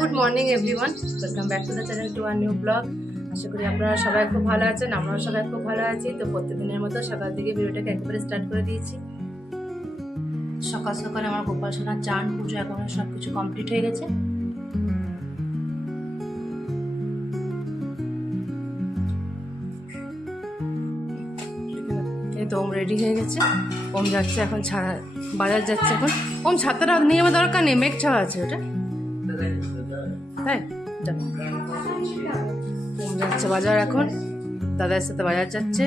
Good morning everyone, welcome back to the channel to our new blog. আশা করি আপনারা সবাই খুব ভালো আছেন, আমরাও সবাই খুব ভালো আছি। তো প্রত্যেকদিনের মতো সকাল থেকে ভিডিওটাকে একেবারে স্টার্ট করে দিয়েছি। সকাল সকাল আমার গোপাল সোনার চান পুজো এখন সব কিছু কমপ্লিট হয়ে গেছে। এই তো ওম রেডি হয়ে গেছে, ওম যাচ্ছে এখন বাজার যাচ্ছে এখন। ওম ছাতাটা নিয়ে আমার দরকার নেই, মেঘ ছাওয়া আছে ওটা, তাই ওম যাচ্ছে বাজার এখন, দাদার সাথে বাজার যাচ্ছে।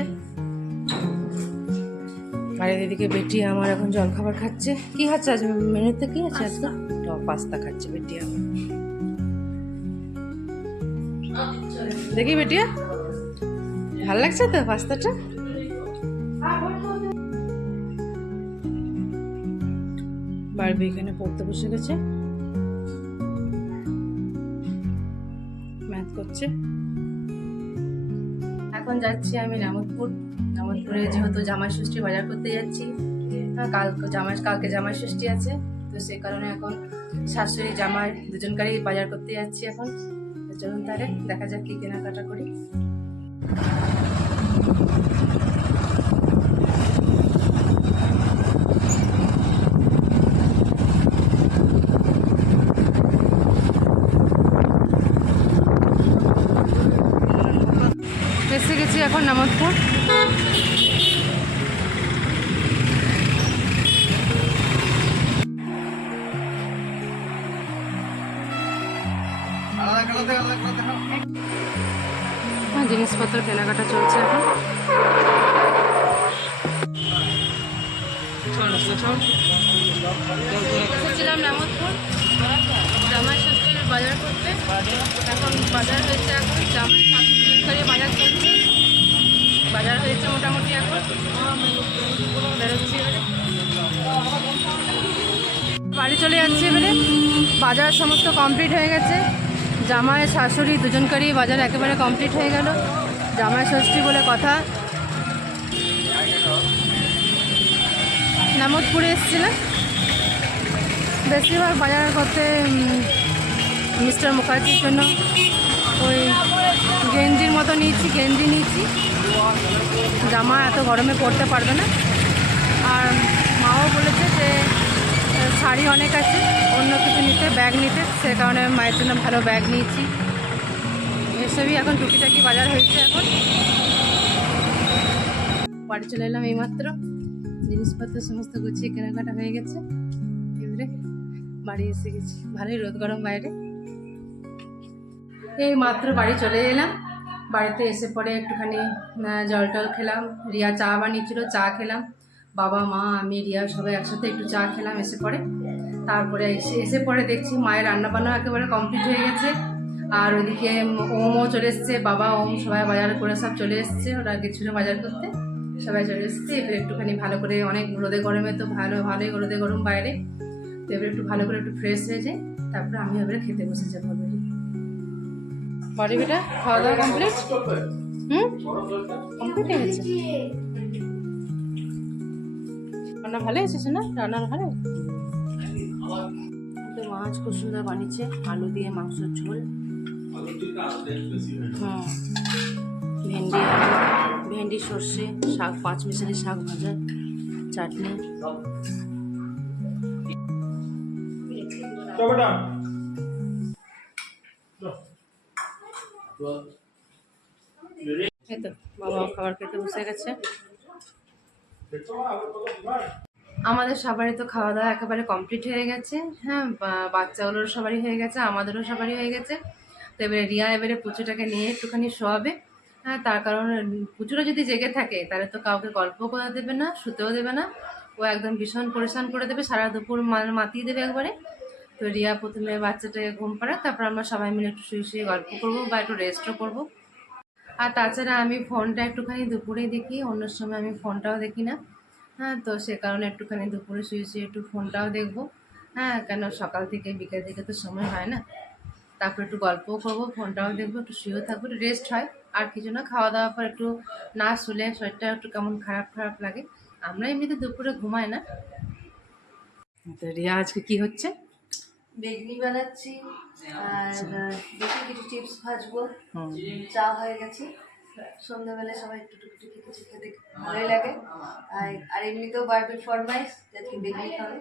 আর এদিকে বেটি আমার এখন জলখাবার খাচ্ছে। কি খাচ্ছে আজ মেনুতে, কি আছে আজকে? পাস্তা খাচ্ছে বেটি আমার। দেখি বেটিয়া, ভাল লাগছে তো পাস্তাটা? বারবি এখানে পড়তে বসে গেছে, ম্যাথ করছে। এখন যাচ্ছি আমি নামতপুরে, যেহেতু জামাই ষষ্ঠী বাজার করতে যাচ্ছি। কালকে জামাই ষষ্ঠী আছে, তো সেই কারণে এখন শাশুড়ি জামাই দুজনকারই বাজার করতে যাচ্ছি এখন। চলুন তাহলে দেখা যাক কি কেনাকাটা করি। এসে গেছি এখন নামতপুর। জিনিসপত্র কেনাকাটা চলছে এখন। এসেছিলাম নামতপুর জামাই ষষ্ঠীর বাজার করতে। এখন বাজার হয়েছে, এখন জামাই শাশুড়ি বাজার চলছে। বাজার হয়েছে মোটামুটি, এখন বেরোচ্ছি এবারে, বাড়ি চলে যাচ্ছি এবারে। বাজার সমস্ত কমপ্লিট হয়ে গেছে, জামাই শাশুড়ি দুজনকারই বাজার একেবারে কমপ্লিট হয়ে গেল। জামাই ষষ্ঠী বলে কথা। নামতপুরে এসেছিলাম বেশিরভাগ বাজার করতে মিস্টার মুখার্জির জন্য। ওই গেঞ্জির মতো নিয়েছি, জামা এত গরমে পরতে পারবে না। আর মাও বলেছে যে শাড়ি অনেক আছে, অন্য কিছু নিতে, ব্যাগ নিতে, সে কারণে মায়ের জন্য ভালো ব্যাগ নিয়েছি। এসবই এখন টুকিটাকি বাজার হয়েছে। এখন বাড়ি চলে এলাম এইমাত্র, জিনিসপত্র সমস্ত গুছিয়ে কেনাকাটা হয়ে গেছে। এবারে বাড়ি এসে গেছি, ভালোই রোদ গরম বাইরে। এই মাত্র বাড়ি চলে এলাম। বাড়িতে এসে পরে একটুখানি জল টল খেলাম, রিয়া চা বানিয়েছিল, চা খেলাম। বাবা মা আমি রিয়া সবাই একসাথে একটু চা খেলাম এসে পরে। তারপরে এসে পরে দেখছি মায়ের রান্নাবান্না একেবারে কমপ্লিট হয়ে গেছে। আর ওইদিকে ওমও চলে এসছে, বাবা ওম সবাই বাজার করে সব চলে এসছে, ওরা গেছিলো বাজার করতে, সবাই চলে এসছে। এবার একটুখানি ভালো করে, অনেক রোদে গরমে তো ভালোই রোদে গরম বাইরে, তো এবার একটু ভালো করে একটু ফ্রেশ হয়ে যায়, তারপরে আমি এবারে খেতে বসে যাবো। বাড়ি বেটা খাওয়া দাওয়া কমপ্লিট? কমপ্লিট হয়ে গেছে। রান্না ভালো এসেছে না? রান্নার ভালো তো। মাছ খুব সুন্দর বানিয়েছে, আলু দিয়ে মাংসের ঝোল, ভেন্ডি সর্ষে শাক, 5 মিশালি শাক ভাজা, চাটনি। এই তো বাবা খাবার খেতে বসে গেছে। আমাদের সবারই তো খাওয়া দাওয়া একেবারে কমপ্লিট হয়ে গেছে। হ্যাঁ, বাচ্চাগুলোর সবারই হয়ে গেছে, আমাদেরও সবারই হয়ে গেছে। তো এবারে রিয়া এবারে পুচুটাকে নিয়ে একটুখানি শোয়াবে। হ্যাঁ, তার কারণ পুচুরা যদি জেগে থাকে তাহলে তো কাউকে গল্প করে দেবে না, শুতেও দেবে না, ও একদম ভীষণ পরেশান করে দেবে, সারা দুপুর মাতিয়ে দেবে একবারে। তো রিয়া প্রথমে বাচ্চাটাকে ঘুম পাড়ায়, তারপর আমরা সবাই মিলে একটু শুয়ে গল্প করবো বা একটু রেস্টও করবো। আর তাছাড়া আমি ফোনটা একটুখানি দুপুরেই দেখি, অন্য সময় আমি ফোনটাও দেখি না। হ্যাঁ, তো সে কারণে একটুখানি দুপুরে শুয়ে একটু ফোনটাও দেখবো। হ্যাঁ, কেন সকাল থেকে বিকেল থেকে তো সময় হয় না। তারপর একটু গল্পও করবো, ফোনটাও দেখবো, একটু শুয়েও থাকবো, একটু রেস্ট হয়। আর কিছু না, খাওয়া দাওয়ার পর একটু না শুলে শরীরটা একটু কেমন খারাপ লাগে। আমরা এমনিতে দুপুরে ঘুমাই না। তো রিয়া আজকে কি হচ্ছে? বেগনি বানাচ্ছি আর দেখি কিছু চিপস ভাজবো। হুম। চা হয়ে গেছে। সন্ধ্যাবেলা সবাই একটু টুকটুকি কিছু খেতে ভালোই লাগে। আর এমনিতেও বারবির ফরমাইশ যাতে বেগনি খাবে।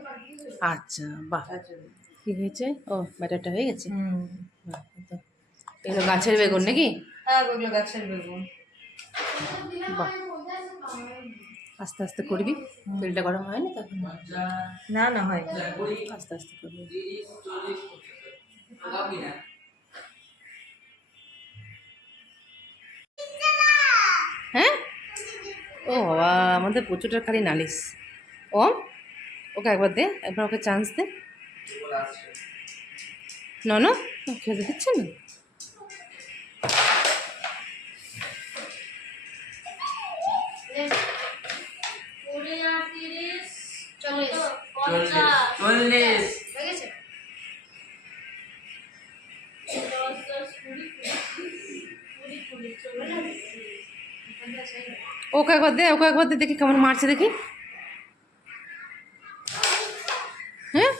আচ্ছা, বাহ, তার জন্য। কি হয়েছে? ও, ব্যাটারটা হয়ে গেছে। হুম। বাহ, এই তো। এগুলো গাছের বেগুন নাকি? হ্যাঁ, ওগুলো গাছের বেগুন। বাহ, আস্তে আস্তে করবি, তেলটা গরম হয়নি তখন? না না, হয় আস্তে আস্তে করবি। হ্যাঁ, ও বাবা, আমাদের প্রচুরটা খালি নালিশ। ও, ওকে একবার দে, একবার ওকে চান্স দে। না না, খেতে দিচ্ছে না। ওকে একবার দে, ওকে একবার দে, দেখি কেমন মারছে দেখি। হ্যাঁ,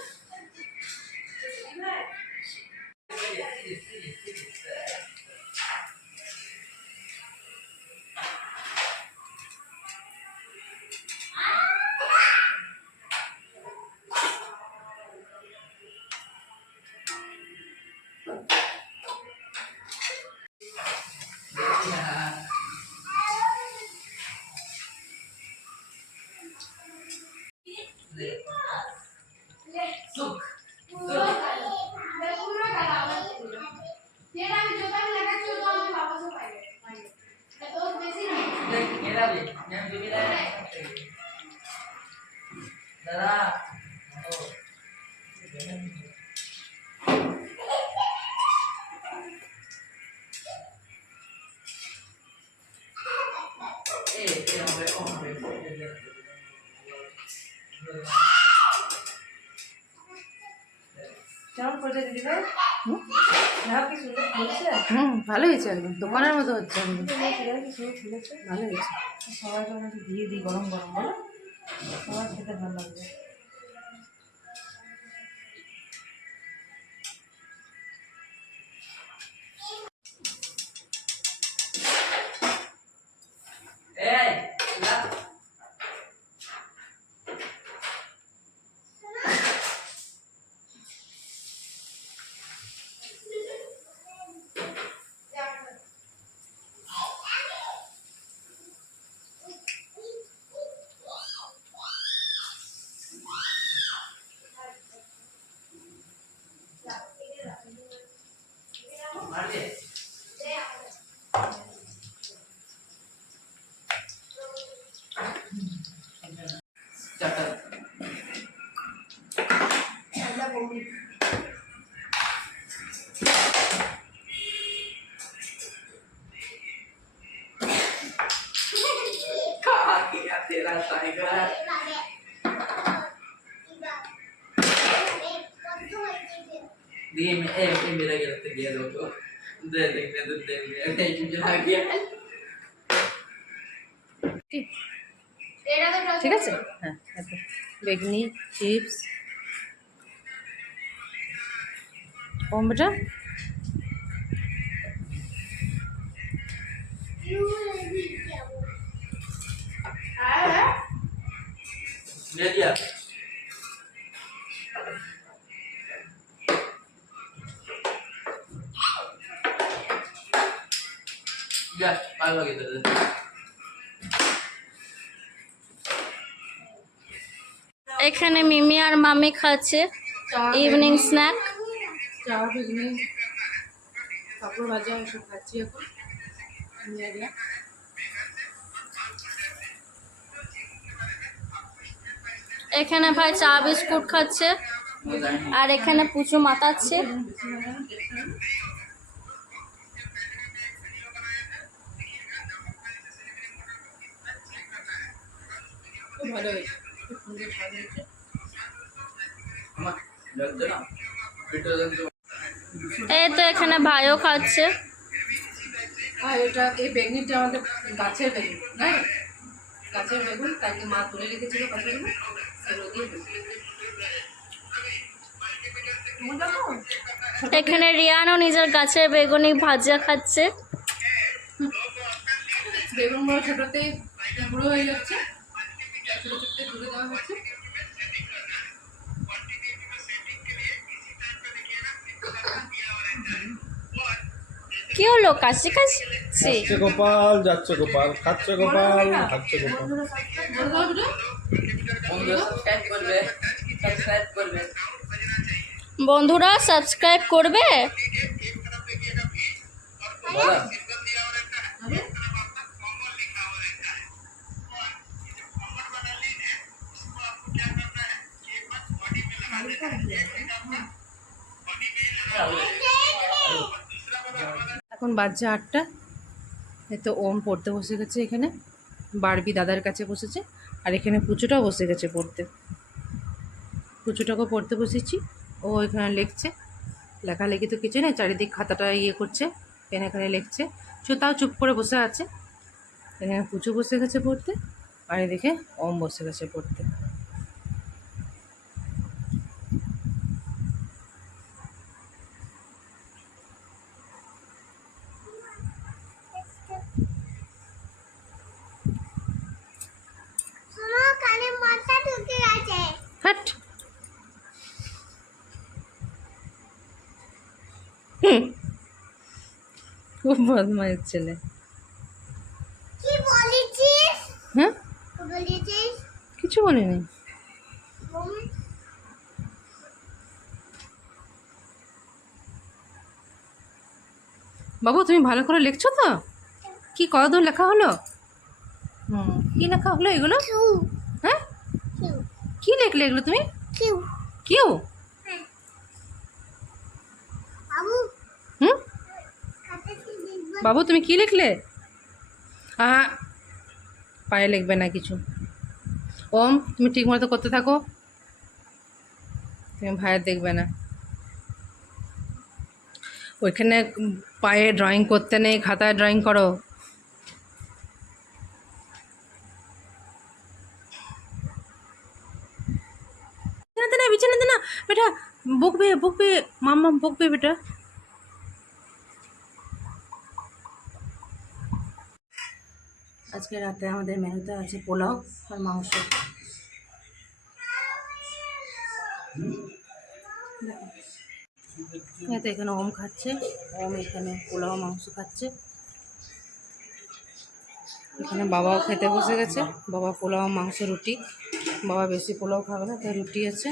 কেমন করে দিদি ভাই? কি সুন্দর ফুলছে। ভালো হয়েছে, একদম দোকানের মতো হচ্ছে একদম। ফুলেছে, ভালো হয়েছে। সবাই তো দিয়ে দিই গরম গরম, বলো সবার খেতে ভালো লাগবে। मेरा गया दोस्तों दे देखने तो दे नहीं चला गया ঠিক আছে, হ্যাঁ, আচ্ছা। বেগনি চিপস কম বেটা। ले लिया या पाल लगे तो এখানে মিমি আর মামি খাচ্ছে ইভিনিং স্ন্যাক। চা, বেগুনি, পাঁপড় ভাজা এসব খাচ্ছি এখন। এখানে ভাই চা বিস্কুট খাচ্ছে আর এখানে পুচু মাতাচ্ছে। ভালো হয়েছে, খুব সুন্দর স্বাদ হয়েছে। जल देना बिटर दे এই তো এখানে ভাইও খাচ্ছে। আর এটা, এই বেগুনিটা আমাদের গাছের বেগুন, হ্যাঁ, গাছের বেগুন, কালকে মা তুলে রেখেছিল পাশে, সেগুলো দিয়ে এখানে রিয়ানও নিজের গাছের বেগুনি ভাজা খাচ্ছে। বেগুনগুলো ছোটোতে গুঁড়ো হয়ে যাচ্ছে, ছোটো ছোটো তুলে দেওয়া হচ্ছে। কি হলো, কাশি কাশি? যাচ্ছে গোপাল, যাচ্ছে গোপাল, খাচ্ছে গোপাল, খাচ্ছে গোপাল। বন্ধুরা সাবস্ক্রাইব করবে, সাবস্ক্রাইব করবে। বন্ধুরা সাবস্ক্রাইব করবে। বলো। এখন বাজছে 8টা। এই তো ওম পড়তে বসে গেছে এখানে, বারবি দাদার কাছে বসেছে, আর এখানে পুচুটাও বসে গেছে পড়তে। পুচুটাকেও পড়তে বসেছি, ও এখানে লিখছে। লেখালেখি তো কিছু নেই, চারিদিক খাতাটা ইয়ে করছে, এখানে এখানে লিখছে। তাও চুপ করে বসে আছে। এখানে পুচু বসে গেছে পড়তে, আর এদিকে ওম বসে গেছে পড়তে। হাট। খুব বদমাইশ ছেলে। হ্যাঁ, কিছু বলিনি। বাবু তুমি ভালো করে লিখছো তো? কি কতদূর লেখা হলো? কি লেখা হলো এগুলো? হ্যাঁ, কি লিখলে এগুলো তুমি? কিউ? হুম, বাবু তুমি কি লিখলে? পায়ে লিখবে না কিছু। ওম তুমি ঠিক মতো করতে থাকো, তুমি ভাইয়ের দেখবে না। ওইখানে পায়ে ড্রয়িং করতে নেই, খাতায় ড্রয়িং করো। বিছানাতে না বেটা, বকবে বকবে, মাম্মা বকবে বেটা। আজকে রাতে আমাদের মেনুতে আছে পোলাও আর মাংস। এই তো এখানে ওম খাচ্ছে, ওম এখানে পোলাও মাংস খাচ্ছে। এখানে বাবাও খেতে বসে গেছে, বাবা পোলাও মাংস রুটি। বাবা বেশি পোলাও খাবে না, তাই রুটি আছে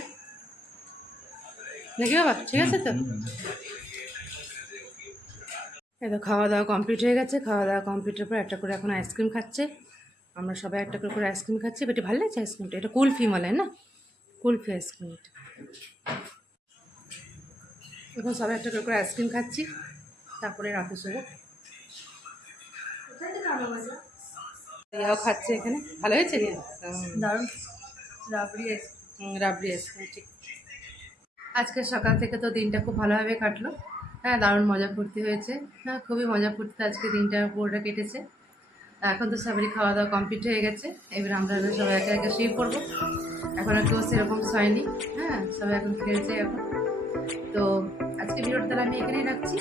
নাকি বাবা? ঠিক আছে তো। এই তো খাওয়া দাওয়া কমপ্লিট হয়ে গেছে। খাওয়া দাওয়া কমপ্লিটের পর একটা করে এখন আইসক্রিম খাচ্ছে। আমরা সবাই একটা করে করে আইসক্রিম খাচ্ছি। বেটি ভালো লাগছে আইসক্রিমটা? এটা কুলফি মালাই না, কুলফি আইসক্রিম। এখন সবাই একটা করে করে আইসক্রিম খাচ্ছি, তারপরে রাতে শোবো। রিয়াও খাচ্ছে এখানে। ভালো হয়েছে রিয়া? দারুণ রাবড়ি রাবড়ি আইসক্রিম, ঠিক। আজকে সকাল থেকে তো দিনটা খুব ভালোভাবে কাটলো। হ্যাঁ, দারুণ মজা ফুর্তি হয়েছে। হ্যাঁ, খুবই মজা ফুর্তি আজকে দিনটা পুরোটা কেটেছে। এখন তো সবারই খাওয়া দাওয়া কমপ্লিট হয়ে গেছে। এবার আমরা সবাই একে একে শুয়ে পড়বো। এখন আর কেউ সেরকম শোয়নি। হ্যাঁ, সবাই এখন খেলছে এখন। তো আজকে ভিডিওটা তাহলে আমি এখানেই রাখছি।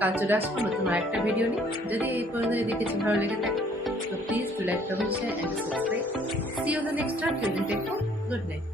কাল চলে আসবো নতুন আরেকটা ভিডিও নিয়ে। যদি এই পর্যন্ত যদি কিছু ভালো লেগে থাকে তো please like, comment, share and subscribe. See you the next time. Take care. Good night.